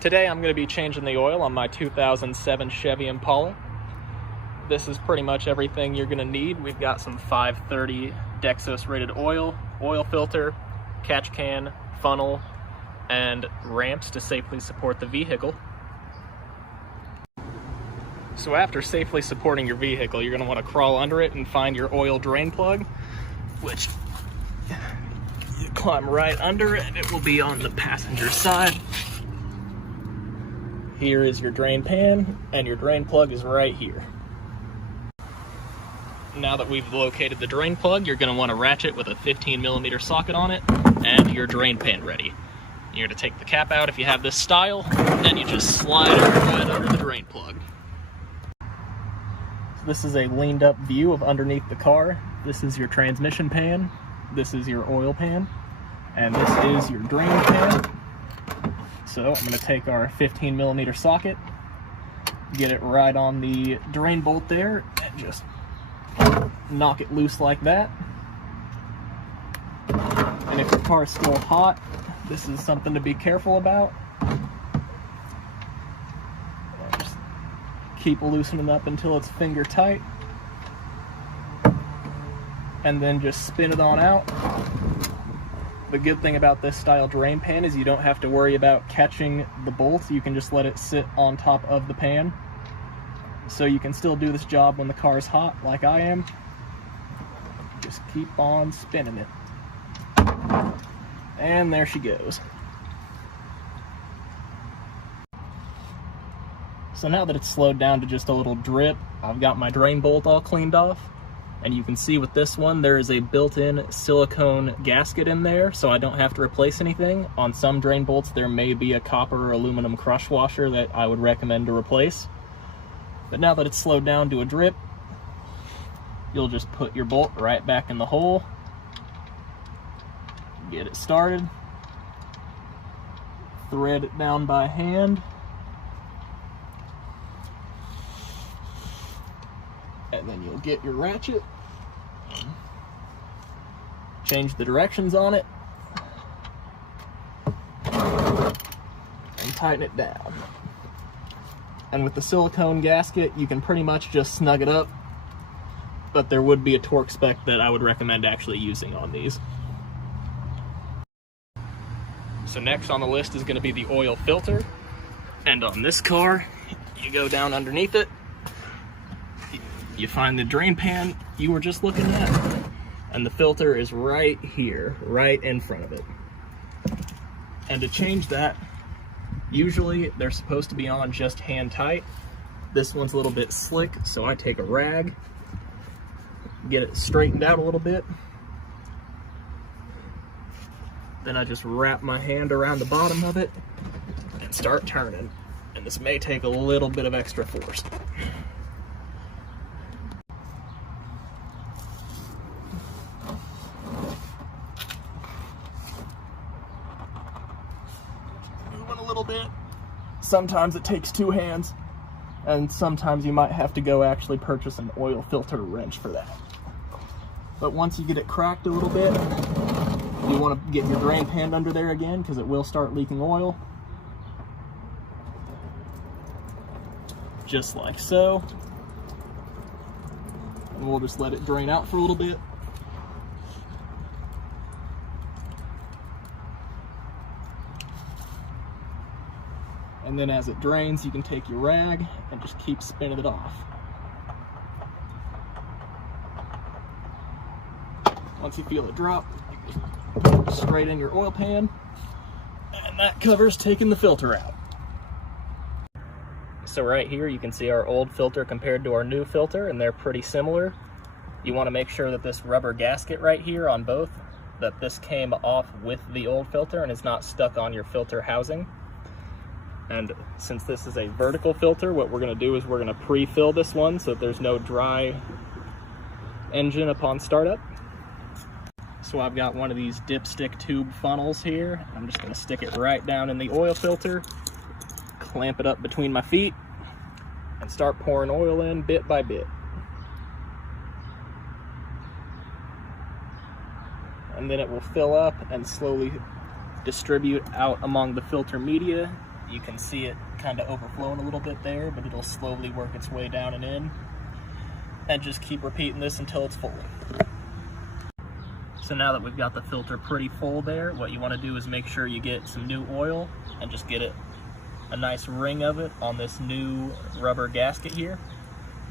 Today I'm going to be changing the oil on my 2007 Chevy Impala. This is pretty much everything you're going to need. We've got some 530 Dexos rated oil, oil filter, catch can, funnel, and ramps to safely support the vehicle. So after safely supporting your vehicle, you're going to want to crawl under it and find your oil drain plug, which you climb right under it. It will be on the passenger side. Here is your drain pan, and your drain plug is right here. Now that we've located the drain plug, you're going to want to ratchet with a 15mm socket on it, and your drain pan ready. You're going to take the cap out if you have this style, and you just slide it right under the drain plug. So this is a leaned up view of underneath the car. This is your transmission pan, this is your oil pan, and this is your drain pan. So I'm going to take our 15mm socket, get it right on the drain bolt there, and just knock it loose like that. And if your car is still hot, this is something to be careful about. Just keep loosening up until it's finger tight, and then just spin it on out. The good thing about this style drain pan is you don't have to worry about catching the bolt. You can just let it sit on top of the pan. So you can still do this job when the car is hot, like I am. Just keep on spinning it. And there she goes. So now that it's slowed down to just a little drip, I've got my drain bolt all cleaned off. And you can see with this one, there is a built-in silicone gasket in there, so I don't have to replace anything. On some drain bolts, there may be a copper or aluminum crush washer that I would recommend to replace. But now that it's slowed down to a drip, you'll just put your bolt right back in the hole, get it started, thread it down by hand, and then you'll get your ratchet, change the directions on it, and tighten it down. And with the silicone gasket, you can pretty much just snug it up, but there would be a torque spec that I would recommend actually using on these. So next on the list is going to be the oil filter, and on this car, you go down underneath it, you find the drain pan you were just looking at, and the filter is right here, right in front of it. And to change that, usually they're supposed to be on just hand tight. This one's a little bit slick, so I take a rag, get it straightened out a little bit, then I just wrap my hand around the bottom of it and start turning. And this may take a little bit of extra force. A little bit. Sometimes it takes two hands, and sometimes you might have to go actually purchase an oil filter wrench for that. But once you get it cracked a little bit, you want to get your drain pan under there again because it will start leaking oil. Just like so. And we'll just let it drain out for a little bit. And then as it drains, you can take your rag and just keep spinning it off. Once you feel it drop, you just straight in your oil pan, and that covers taking the filter out. So right here you can see our old filter compared to our new filter, and they're pretty similar. You want to make sure that this rubber gasket right here on both, that this came off with the old filter and is not stuck on your filter housing. And since this is a vertical filter, what we're going to do is we're going to pre-fill this one so that there's no dry engine upon startup. So I've got one of these dipstick tube funnels here. I'm just going to stick it right down in the oil filter, clamp it up between my feet, and start pouring oil in bit by bit. And then it will fill up and slowly distribute out among the filter media You can see it kind of overflowing a little bit there, but it'll slowly work its way down and in. And just keep repeating this until it's full. So now that we've got the filter pretty full there, what you want to do is make sure you get some new oil and just get a nice ring of it on this new rubber gasket here.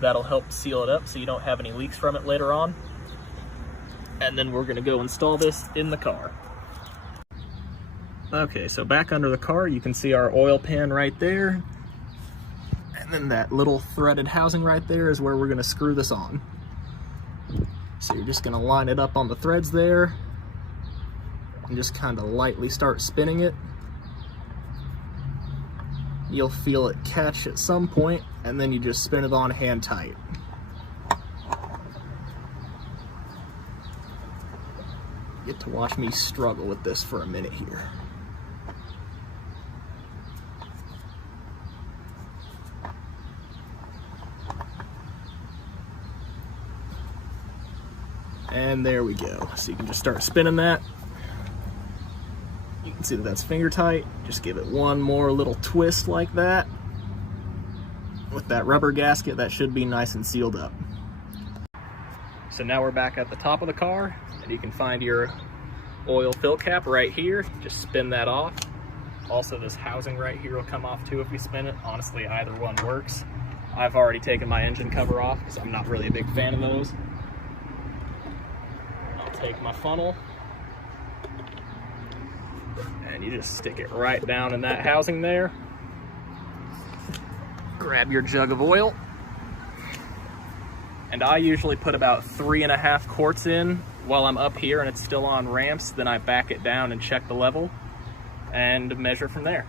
That'll help seal it up so you don't have any leaks from it later on. And then we're going to go install this in the car. Okay, so back under the car, you can see our oil pan right there. And then that little threaded housing right there is where we're going to screw this on. So you're just going to line it up on the threads there and just kind of lightly start spinning it. You'll feel it catch at some point, and then you just spin it on hand tight. You get to watch me struggle with this for a minute here. And there we go. So you can just start spinning that. You can see that that's finger tight. Just give it one more little twist like that. With that rubber gasket, that should be nice and sealed up. So now we're back at the top of the car, and you can find your oil fill cap right here. Just spin that off. Also, this housing right here will come off too if you spin it. Honestly, either one works. I've already taken my engine cover off because I'm not really a big fan of those. Take my funnel and you just stick it right down in that housing there. Grab your jug of oil, and I usually put about 3.5 quarts in while I'm up here and it's still on ramps. Then I back it down and check the level and measure from there.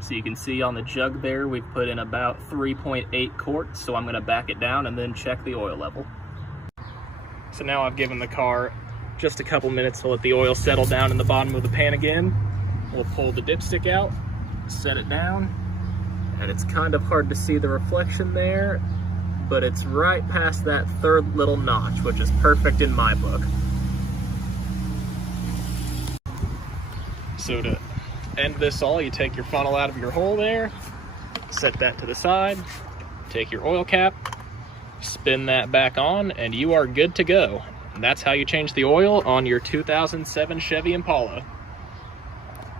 So you can see on the jug there we've put in about 3.8 quarts, so I'm going to back it down and then check the oil level. So now I've given the car just a couple minutes to let the oil settle down in the bottom of the pan again. We'll pull the dipstick out, set it down, and it's kind of hard to see the reflection there, but it's right past that third little notch, which is perfect in my book. So to end this all, you take your funnel out of your hole there, set that to the side, take your oil cap, spin that back on, and you are good to go. And that's how you change the oil on your 2007 Chevy Impala.